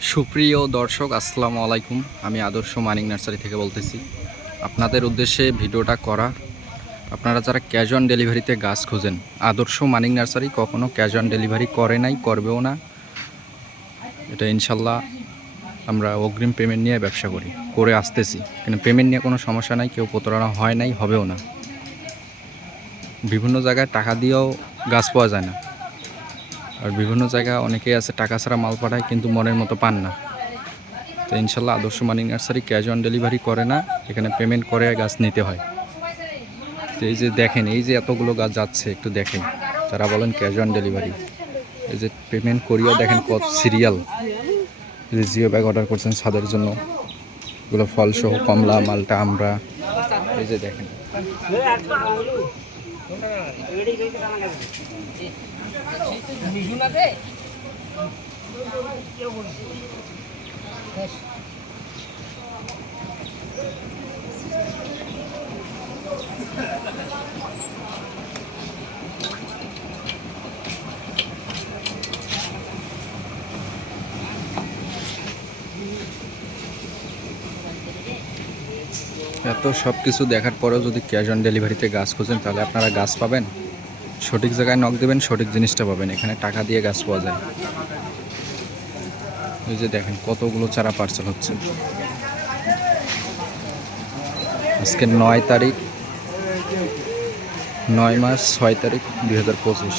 সুপ্রিয় দর্শক, আসসালামু আলাইকুম। আমি আদর্শ মানিক নার্সারি থেকে বলতেছি। আপনাদের উদ্দেশ্যে ভিডিওটা করা। আপনারা যারা ক্যাশ অন ডেলিভারিতে গাছ খোঁজেন, আদর্শ মানিক নার্সারি কখনো ক্যাশ অন ডেলিভারি করে নাই, করবেও না। এটা ইনশাল্লাহ আমরা অগ্রিম পেমেন্ট নিয়ে ব্যবসা করি, করে আসতেছি। কিন্তু পেমেন্ট নিয়ে কোনো সমস্যা নাই, কেউ প্রতারণা হয় নাই, হবেও না। বিভিন্ন জায়গায় টাকা দিয়েও গাছ পাওয়া যায় না। আর বিভিন্ন জায়গায় অনেকেই আছে, টাকা ছাড়া মাল পাঠায়, কিন্তু মনের মতো পান না। তো ইনশাল্লাহ Adarsha Mani nursery cash on delivery করে না, এখানে পেমেন্ট করে গাছ নিতে হয়। তো এই যে দেখেন, এই যে এতগুলো গাছ যাচ্ছে, একটু দেখেন তারা বলেন ক্যাশ অন ডেলিভারি। এই যে পেমেন্ট করিয়া দেখেন কত সিরিয়াল। যে জিও ব্যাগ অর্ডার করছেন ছাদের জন্য। এগুলো ফলসহ, কমলা, মালটা, আমরা। এই যে দেখেন। બીજું નથી এত সব কিছু দেখার পরেও যদি ক্যাশ অন ডেলিভারিতে গাছ খোঁজেন তাহলে আপনারা গাছ পাবেন। সঠিক জায়গায় নখ দেবেন সঠিক জিনিসটা পাবেন। এখানে টাকা দিয়ে গাছ পাওয়া যায়। এই যে দেখেন কতগুলো চারা পার্সেল হচ্ছে। আজকে নয় তারিখ নয় মাস ছয় তারিখ দুই হাজার পঁচিশ।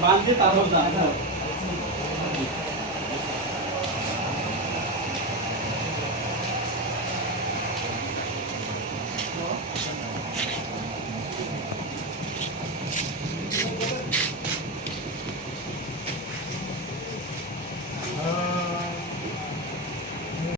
যাবে বাঁধ দিয়ে তারপর যা